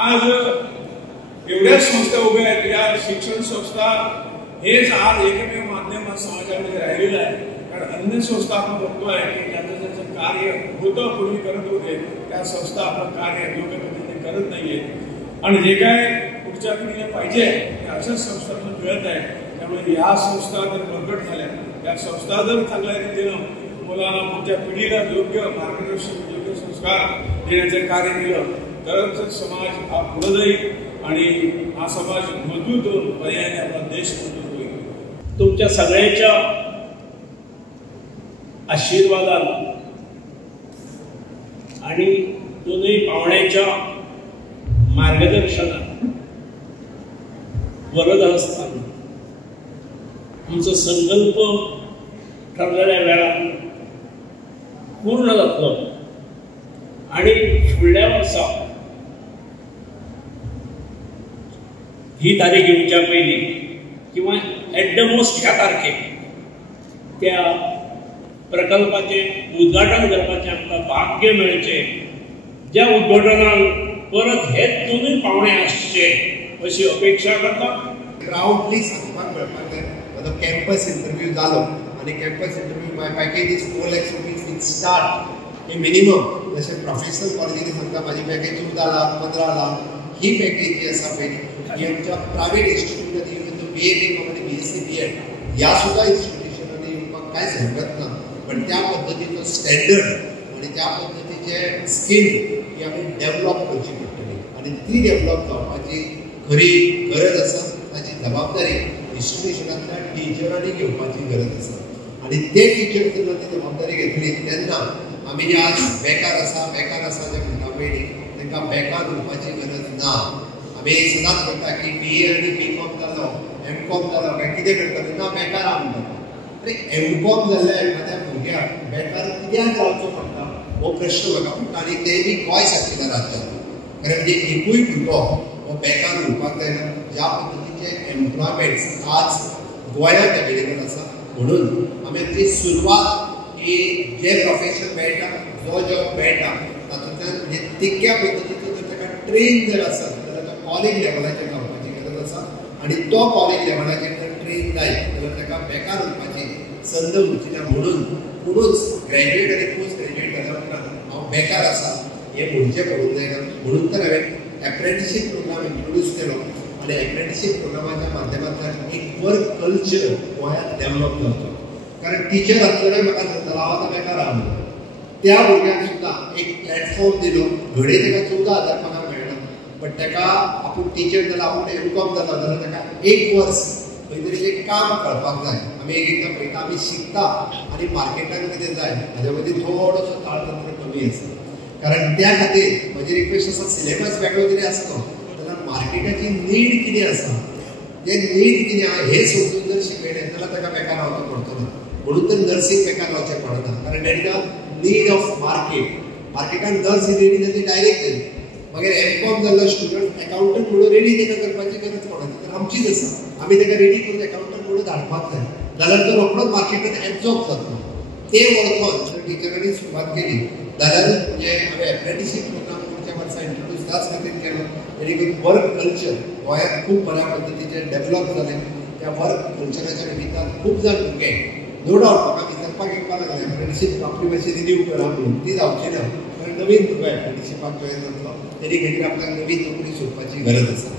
आज एवढ्या संस्था उभ्या आहेत, या शिक्षण संस्था हेच आज एकमेव माध्यम समाजामध्ये राहिलेलं आहे. कारण अन्य संस्था आपण बघतोय की ज्याचं कार्य होतं, पूर्वी करत होते, त्या संस्था आपलं कार्य योग्य पद्धतीने करत नाहीये. आणि जे काय पुढच्या पिढीला पाहिजे ते अशाच संस्थांना मिळत आहे. त्यामुळे या संस्था जर बळकट झाल्या, या संस्था जर चांगल्या रीतीनं मुलांना पुढच्या पिढीला योग्य मार्गदर्शन, योग्य संस्कार देण्याचं कार्य केलं तरच समाज हा पुढे जाईल आणि हा समाज मजबूत होऊन पर्यायाने आपला देश मजबूत होईल. तुमच्या सगळ्यांच्या आशीर्वादानं आणि दोन्ही पाहुण्यांच्या मार्गदर्शनात वरद असताना आमचा संकल्प ठरलेल्या वेळात पूर्ण जातलो आणि फुडल्या वर्सा ही तारीख येवच्या पयली किंवा एट द मोस्ट ह्या तारखेक त्या प्रकल्पाचे उद्घाटन करपाचें आमकां भाग्य मेळचें. ज्या उद्घाटनाक परत हेच दोनूय पावणे आसचे अशी अपेक्षा करता. प्राउडली सांगपाक मेळपाक जाय म्हजो कॅम्पस इंटरव्यू जालो आनी campus interview my package is 4 lakhs rupees with start. हे मिनिमम जशें प्रोफेशनल कॉलेजींनी सांगता म्हाजी पॅकेज 14 लाख 15 लाख. ही पॅकेज जी आसा पळय ही आमच्या प्रायवेट इंस्टिट्यूटांनी BA आणि BSc BEd ह्या सुद्धा इंस्टिट्यूशनांनी येवपाक कांयच हरकत ना. पण त्या पद्धतीचो स्टँडर्ड आणि त्या पद्धतीचे स्किल ही आमी डेव्हलप करची पडटली आणि ती डेव्हलप जावपाची खरी गरज आसा. ताची जबाबदारी इंस्टिट्यूशनांतल्या टिचरांनी घेवपाची गरज आसा आणि ते टिचर जेन्ना ती जबाबदारी घेतली तेन्ना आमी जे आज बेकार आसा जे म्हणटा पळय तांकां बेकार उरपाची गरज ना. आमी सदांच म्हणटा की BA आनी BCom जालो MCom जालो काय कितें करता ना बेकार म्हणटा. अरे MCom जाल्ल्या एखाद्या भुरग्याक बेकार कित्याक रावचो पडटा हो प्रश्न म्हाका पडटा आणि ते बी गोंय सारकेल्या राज्यांत. कारण म्हणजे एकूय भुरगो हो बेकार उरपाक जायना. ज्या पद्धतीचे एम्प्लॉयमेंट्स आज गोंयांत अवेलेबल आसा म्हणून आमी आमची सुरवात ही जे प्रोफेशन मेळटा जो जॉब मेळटा तातूंतल्यान म्हणजे तितक्या पद्धतीचो जर ताका ट्रेन जर आसत जाल्यार तो कॉलेज लेवलाचेर जावपाची गरज आसा आणि तो कॉलेज लेवलाचेर जर ट्रेन जाय जाल्यार ताका बेकार उरपाची संद उरची ना. म्हणूनच ग्रॅज्युएट आनी पोस्ट ग्रॅज्युएट जाल्या उपरांत हांव बेकार आसा हें म्हणचें पडूंक जायना. म्हणून तर हांवें एप्रेंटिशीप प्रोग्राम इंट्रोड्यूस केलो आणि एप्रेंटिशीप प्रोग्रामाच्या माध्यमांतल्यान एक वर्क कल्चर गोंयांत डेव्हलप जावचो. कारण टिचर आसतलें म्हाका सांगतालो हांव आतां बेकार आहा म्हणून. त्या भुरग्याक सुद्दां एक प्लॅटफॉर्म दिलो. घडये ताका 14,000 पगार मेळना पण ताका आपूण टीचर जाला आपूण MCom जाला जाल्यार ताका 1 वर्स खंय तरी एक काम कळपाक जाय. आमी एकदां पळयता आमी शिकता आनी मार्केटान कितें जाय हाज्या मदीं थोडोसो ताळतंत्र कमी आसा. कारण त्या खातीर म्हजी रिक्वेस्ट आसा सिलेबस वेगळो कितें आसलो जाल्यार मार्केटाची नीड कितें आसा जे नीड कितें आहा हें समजून जर शिकयलें जाल्यार ताका बेकार रावचो पडचो ना. म्हणून तर नर्सींग बेकार रावचें पडना. कारण that is the need of मार्केटान नर्स ही रेडी जाली डायरेक्ट जाली. मागीर MCom जाल्लो स्टुडंट अकाउंटंट म्हणून रेडी ताका करपाची गरज पडना. तर आमचीच आसा आमी ताका रेडी करून अकाउंटंट म्हणून धाडपाक जाय जाल्यार तो रोखडोच मार्केटान एब्जॉर्ब जातलो. ते वळखून जर टिचरांनी सुरवात केली जाल्यार म्हणजे हांवें एप्रेंटिशीप प्रोग्राम पुढच्या वर्सा इंट्रोड्यूस त्याच खातीर केलो. जेणे करून वर्क कल्चर गोंयांत खूब बऱ्या पद्धतीचें डेव्हलप जालें. त्या वर्क कल्चराच्या निमित्तान खूब जाण भुरगे नो डावट म्हाका विचारपाक येवपाक लागले एप्रेंटिशीप आपली मातशी रिन्यू करा म्हणून. ती जावची ना कारण नवीन भुरगो एप्रेंटिशिपाक जॉयन जातलो तेणी खातीर आपल्याक नवीन नोकरी सोदपाची गरज आसा.